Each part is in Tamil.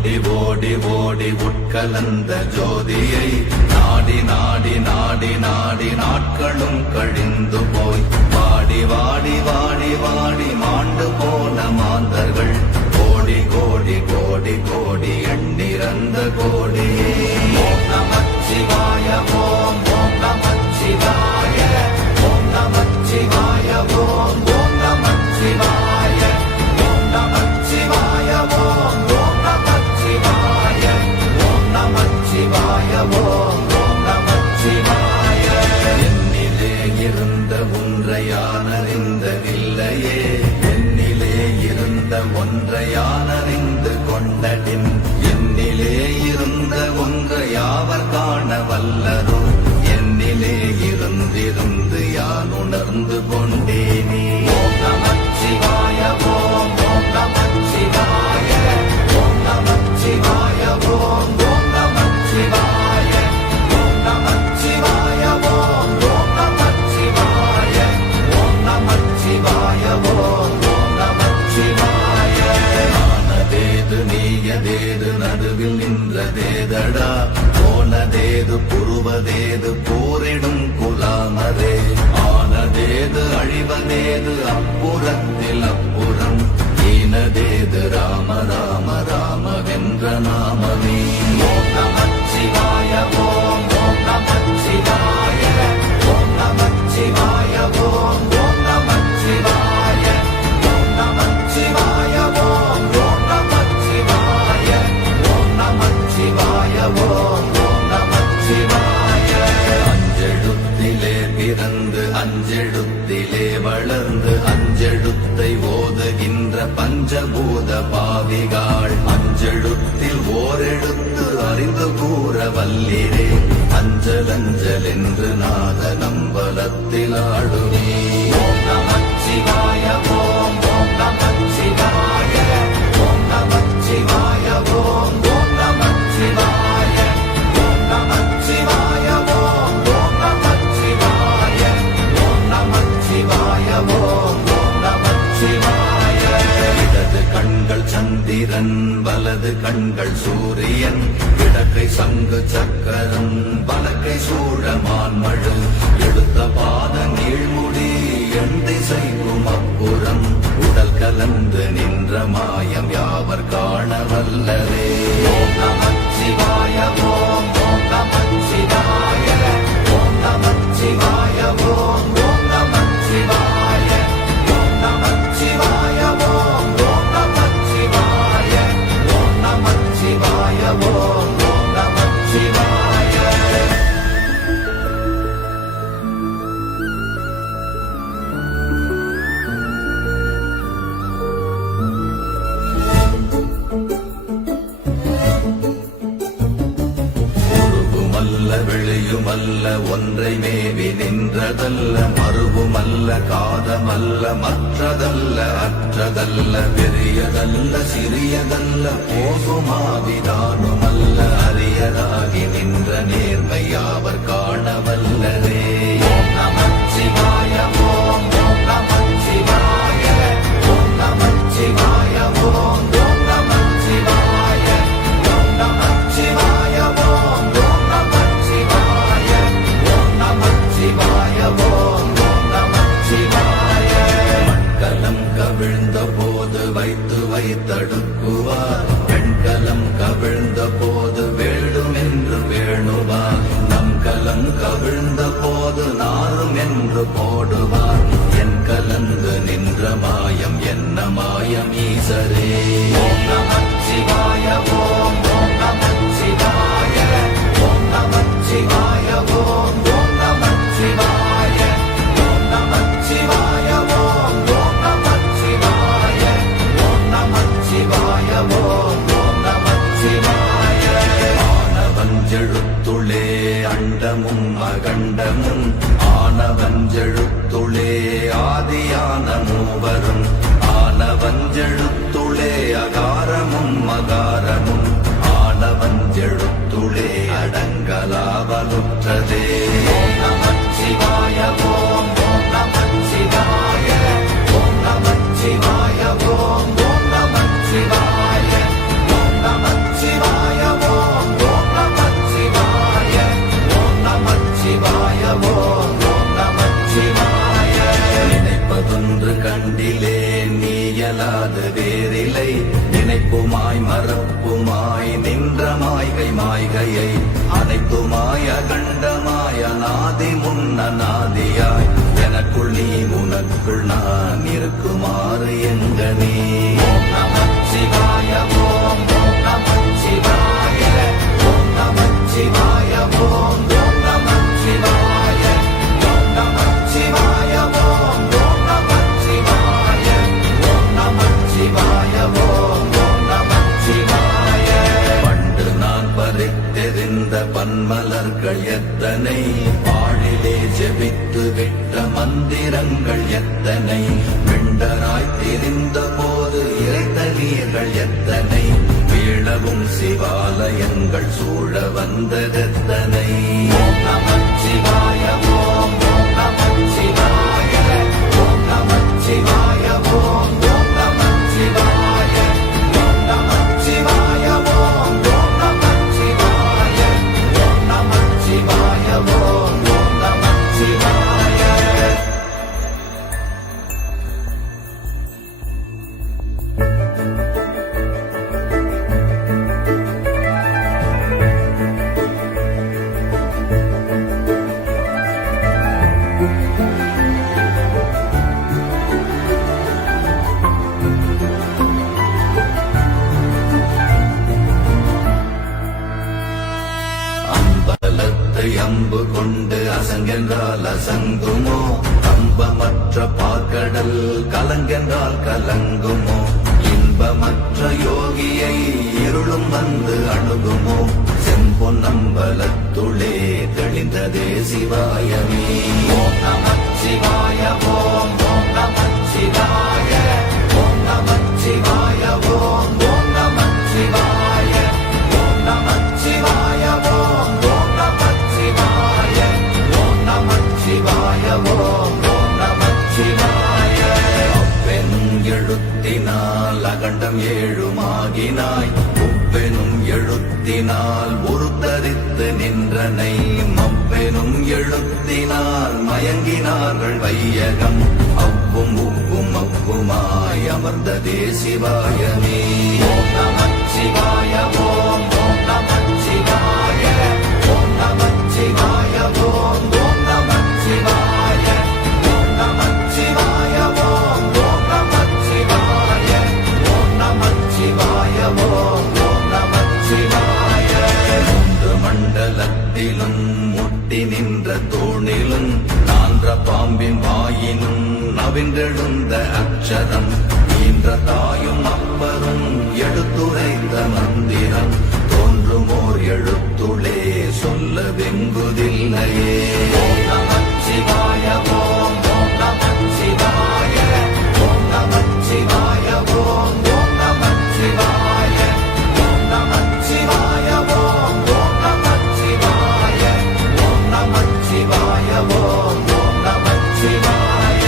ஓடி ஓடி ஓடி உட்கலந்த ஜோதியை நாடி நாடி நாடி நாடி நாட்களும் கழிந்து போய் வாடி வாடி வாடி வாடி மாண்டு போன மாந்தர்கள் கோடி கோடி கோடி கோடி எண்ணிறந்த கோடி. ஓம் நமச்சிவாய ஓம் ஓம் நமச்சிவாய ஓம் நமச்சிவாய ஓம் ஓம் நமச்சிவாய ஓம் நமச்சிவாய ஓம் ஓம் நமச்சிவாய ஓம் நமச்சிவாய ஓம் ஓம் நமச்சிவாய. என்னிலே இருந்த ஒன்றை யானறிந்ததில்லையே, என்னிலே இருந்த ஒன்றை யானறிந்து கொண்டடின், என்னிலே இருந்த ஒன்றை யாவர் காண வல்லரோ, என்னிலே இருந்திருந்து யான் உணர்ந்து கொண்டேனே. ஓம் நமச்சிவாய ஓம் ஓம் நமச்சிவாய ஓம் நமச்சிவாய ஓம் ஓம் நமச்சிவாய ஓம் நமச்சிவாய ஓம் ஓம் நமச்சிவாய ஓம் நமச்சிவாய ஓம் ஓம் நமச்சிவாய. ஆனதேது நீயதேது நடுவில் நின்றதேதடா, போனதேது புருவதேது போரிடும் குலாமரே, ஆனதேது அழிவதேது அப்புறத்தில் அப்புறம், ஈனதேது ராம ராம ராமவென்ற நாமமே. ஓம் நமச்சிவாய ஓம் ஓம் நமச்சிவாய ஓம் நமச்சிவாய ஓம் ஓம் நமச்சிவாய ஓம் நமச்சிவாய ஓம் ஓம் நமச்சிவாய ஓம் நமச்சிவாய ஓம் ஓம் நமச்சிவாய. அஞ்செழுத்திலே பிறந்து அஞ்செழுத்திலே வளர்ந்து அஞ்செழுத்தை ஓதுகின்ற பஞ்சபூத பாவிகாள், அஞ்செழுத்தில் ஓரெழுத்து அறிந்து கூற வல்லிரே, அஞ்சல் அஞ்சல் என்று நாத நம்பலத்தில் ஆடுவே. ஓம் நமச்சிவாய ஓம் ஓம் நமச்சிவாய ஓம் நமச்சிவாய ஓம் ஓம் நமச்சிவாய ஓம் நமச்சிவாய ஓம் ஓம் நமச்சிவாய ஓம் நமச்சிவாய ஓம் ஓம் நமச்சிவாய. இடது கண்கள் சந்திரன் வலது கண்கள் சூரியன், இடக்கை சங்கு சக்கரம் வலக்கை சூழமான் மழு, எடுத்த பாத நீழ்முடி எண் திசைக்கும் அப்புறம், உடல் கலந்து நின்ற மாயம் யாவர் காண வல்லரே. ஓம் நமச்சிவாய ஓம் ஓம் நமச்சிவாய ஓம் நமச்சிவாய ஓம் ஓம் நமச்சிவாய ஓம் நமச்சிவாய ஓம் ஓம் நமச்சிவாய ஓம் நமச்சிவாய ஓம் ஓம் நமச்சிவாய. உருவுமல்ல வெளியுமல்ல ஒன்றை மேவி நின்றதல்ல, மறுவுமல்ல காதமல்ல மற்றதல்ல அற்றதல்ல, பெரியதல்ல சிறியதல்ல போகுமாவிதானுமல்ல, அரியதாகி நின்ற நேர்மை யாவர் காண வல்லரே. ஓம் நமச்சிவாய ஓம் ஓம் நமச்சிவாய ஓம் நமச்சிவாய ஓம் ஓம் நமச்சிவாய ஓம் நமச்சிவாய ஓம் ஓம் நமச்சிவாய ஓம் நமச்சிவாய ஓம் ஓம் நமச்சிவாய. மண்கலம் கவிழ்ந்த போது வைத்து வைத்தடுக்குவார், பெண்கலம் கவிழ்ந்த போது வேடும் என்று வேணுவார், நம் கலம் கவிழ்ந்த போது நாரும் என்று போடுவார், என் கலந்து நின்ற மாயம் என்ன மாயம் ஈசரே. ஓம் நமச்சிவாய ஓம் ஓம் நமச்சிவாய ஓம் நமச்சிவாய ஓம் ஓம் நமச்சிவாய ஓம் நமச்சிவாய ஓம் ஓம் நமச்சிவாய ஓம் நமச்சிவாய ஓம் ஓம் நமச்சிவாய. ஆனவஞ்செழுத்துளே அண்டமும் அகண்டமும், ஆனவஞ்செழுத்துளே ஆதியான மூவரும், ஆனவஞ்செழுத்துளே அகாரமும் மகாரமும், ஆனவஞ்செழுத்துளே அடங்கலாவலுற்றதே. ஓம் நமச்சிவாய ஓம் ஓம் நமச்சிவாய ஓம் நமச்சிவாய ஓம் ஓம் நமச்சிவாய ஓம் நமச்சிவாய சிவாய ஓம் ஓம் நமச்சிவாய. நினைப்பதொன்று கண்டிலே நீயலாது வேறில்லை, நினைப்புமாய் மறப்புமாய் நின்ற மாய்கை மாய்கையை அனைத்துமாய் அகண்டமாய் அநாதி முன்னநாதியாய் எனக்குள் நீ உனக்குள் நான் இருக்குமாறு எங்க நீ. ஓம் நமச்சிவாய ஓம் ஓம் நமச்சிவாய ஓம் நமச்சிவாய ஓம் ஓம் நமச்சிவாய ஓம் நமச்சிவாய ஓம் ஓம் நமச்சிவாய ஓம் நமச்சிவாய ஓம் ஓம் நமச்சிவாய. பண்டு நான் பறித்தெறிந்த பன்மலர்கள் எத்தனை, பாழிலே ஜெபித்து விட்ட மந்திரங்கள் எத்தனை, விண்டராய் திரிந்த போது இறைத்த நீர்கள் எத்தனை, வீழவும் சிவாலயங்கள் சூழ வந்ததெத்தனை. ஓம் நமச்சிவாய ஓம் ஓம் நமச்சிவாய ஓம் நமச்சிவாய ஓம் ஓம் நமச்சிவாய ஓம் நமச்சிவாய ஓம் ஓம் நமச்சிவாய ஓம் நமச்சிவாய ஓம் ஓம் நமச்சிவாய. அம்பலத்தை அம்பு கொண்டு அசங்கென்றால் அசங்குமோ, கம்பமற்ற பாக்கடல் கலங்கென்றால் கலங்குமோ, இன்பமற்ற யோகியை இருளும் வந்து அணுகுமோ, செம்பொன்னம்பலத்துளே தெளிந்ததே சிவாயமே. ஓம் நமச்சிவாய ஓம் ஓம் நமச்சிவாய ஓம் நமச்சிவாய ஓம் ஓம் நமச்சிவாய ஓம் நமச்சிவாய ஓம் ஓம் நமச்சிவாய ஓம் நமச்சிவாய ஓம் ஓம் நமச்சிவாய. அப்பெனும் எழுத்தினால் அகண்டம் ஏழுமாகினாய், உப்பெனும் எழுத்தினால் உருத்தரித்து நின்றனை, மப்பெனும் எழுத்தினால் மயங்கினார்கள் வையகம், அவ்வும் உப்பும் அப்புமாய் அமர்ந்ததே சிவாயமே. ஓம் நமச்சிவாய ஓம் ஓம் நமச்சிவாய ஓம் நமச்சிவாய ஓம் ஓம் நமச்சிவாய ஓம் நமச்சிவாய ஓம் ஓம் நமச்சிவாய ஓம் நமச்சிவாய ஓம் ஓம் நமச்சிவாய. மூன்று மண்டலத்திலும் முட்டி நின்ற தூணிலும் நான்ற பாம்பின் வாயினும் நவின்றெழுந்த அக்ஷரம், ஈன்ற தாயும் அப்பரும் எடுத்துரைத்த மந்திரம், தோன்றுமோர் எழுத்துளே சொல்ல வெங்குதில்லையே. ஓம் நமச்சிவாய ஓம் ஓம் நமச்சிவாய ஓம் நமச்சிவாய ஓம் ஓம் நமச்சிவாய ஓம் நமச்சிவாய ஓம் ஓம் நமச்சிவாய ஓம் நமச்சிவாய ஓம் ஓம் நமச்சிவாய.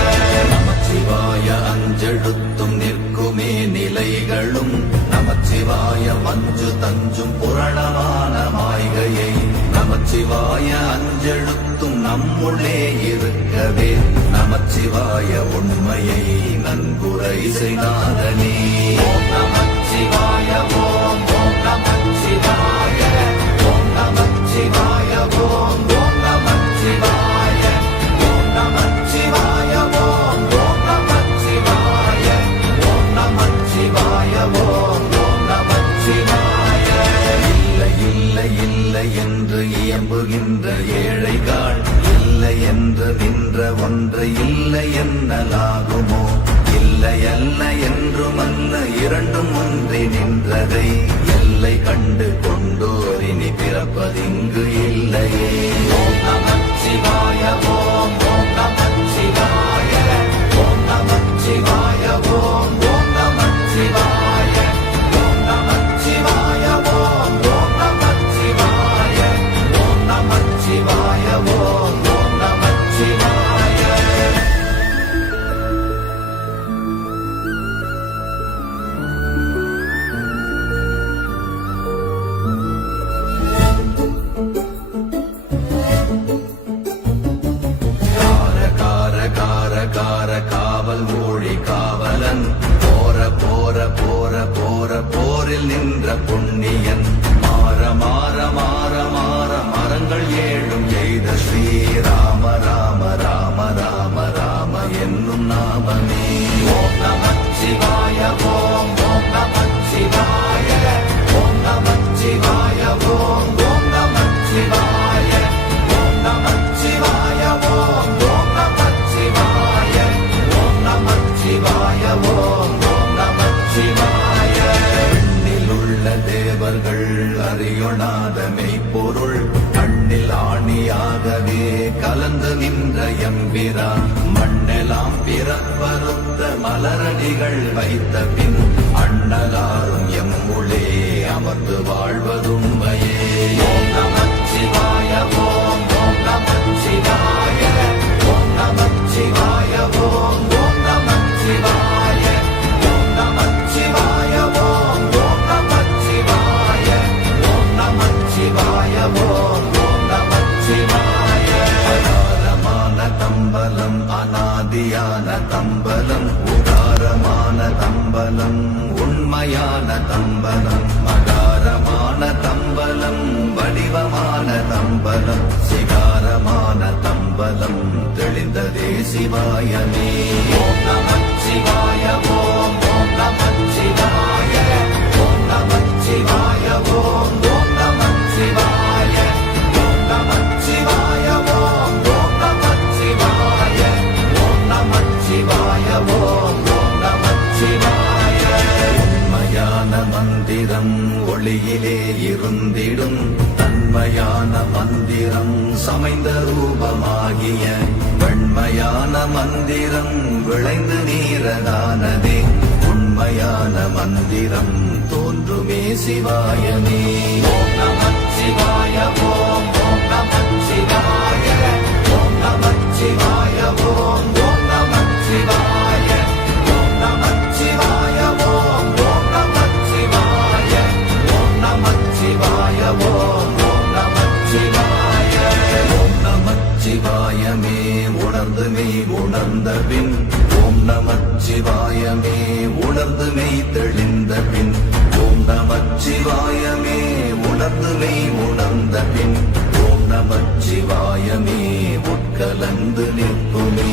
நமச்சிவாய அஞ்செழுத்தும் நிற்குமே நிலைகளும், நமச்சிவாய மஞ்சு தஞ்சும் புரணமான மாய்கையை, நமச்சிவாய அஞ்செழுத்தும் நம்முள்ளே இருக்கவே, நமச்சிவாய உண்மையை நன்குரை செய்தாதனே. ஓம் நமச்சிவாய ஓம் ஓம் நமச்சிவாய ஓம் நமச்சிவாய ஓம் ஓம் நமச்சிவாய ஓம் நமச்சிவாய ஓம் ஓம் நமச்சிவாய ஓம் நமச்சிவாய ஓம் ஓம் நமச்சிவாய. இல்லை இல்லை இல்லை என்று இயம்புகின்ற ஏழைகள், இல்லை என்று நின்ற ஒன்று இல்லை என்னலாகுமோ, இல்லை அல்ல என்றுமல்ல இரண்டும் ஒன்றி நின்றதை, எல்லை கண்டு கொண்டோர் இனி பிறப்பதிங்கு இல்லையே. ஓம் நமச்சிவாய ஓம் ஓம் நமச்சிவாய ஓம் நமச்சிவாய ஓம் ஓம் நமச்சிவாய ஓம் நமச்சிவாய ஓம் ஓம் நமச்சிவாய ஓம் நமச்சிவாய ஓம் ஓம் நமச்சிவாய. புண்ணியன் மாற மாற மாற மாற மரங்கள் ஏழும் எய்த ஸ்ரீராம ராம ராம ராம ராம என்னும் நாமமே. ஓம் நமச்சிவாய ஓம் ஓம் நமச்சிவாய ஓம் நமச்சிவாய ஓம் ஓம் நமச்சிவாய ஓம் நமச்சிவாய ஓம் ஓம் நமச்சிவாய ஓம் நமச்சிவாய ஓம் ஓம் நமச்சிவாய. எண்ணிலுள்ள தேவர்கள் அறியொணாத மெய்ப்பொருள் கண்ணில் ஆணியாகவே கலந்து நின்ற எம்பிரான் மண்ணெல்லாம் பிறப்பறுத்த மலரடிகள் வைத்த பின் அண்ணலாரும் எம்முளே அமர்ந்து வாழ்வதுண்மையே. ஓம் நமச்சிவாய ஓம் ஓம் நமச்சிவாய ஓம் நமச்சிவாய ஓம் ஓம் நமச்சிவாய ஓம் நமச்சிவாய ஓம் ஓம் நமச்சிவாய ஓம் நமச்சிவாய ஓம் ஓம் நமச்சிவாய. அகாரமான தம்பலம் அநாதியான தம்பலம் உகாரமான தம்பலம் உண்மையான தம்பலம் மகாரமான தம்பலம் வடிவமான தம்பலம் சிகாரமான தம்பலம் தெளிந்ததே சிவாயமே. ஓம் நமச்சிவாய ஓம் ஓம் நமச்சிவாய ஓம் நமச்சிவாய ஓம் ஓம் நமச்சிவாய ஓம் நமச்சிவாய ஓம் ஓம் நமச்சிவாய ஓம் நமச்சிவாய ஓம் ஓம் நமச்சிவாய. உண்மையான மந்திரம் ஒளியிலே இருந்திடும் தன்மையான மந்திரம் சமைந்த ரூபமாகிய வெண்மையான மந்திரம் விளைந்து நீரதானதே உண்மையான மந்திரம் தோன்றுமே சிவாயமே. ஓம் நமச்சிவாய ஓம் ஓம் நமச்சிவாய ஓம் நமச்சிவாய ஓம் ஓம் நமச்சிவாய ஓம் நமச்சிவாய ஓம் ஓம் நமச்சிவாய ஓம் நமச்சிவாய ஓம் ஓம் நமச்சிவாய. ஓம் நமச்சிவாயமே உணர்ந்து மெய் உணர்ந்த பின் ஓம் நமச்சிவாயமே உணர்ந்து மெய் தெளிந்த பின் ஓம் நமச்சிவாயமே உணர்ந்து மெய் உணர்ந்த பின் ஓம் நமச்சிவாயமே உட்கலந்து நிற்குமே.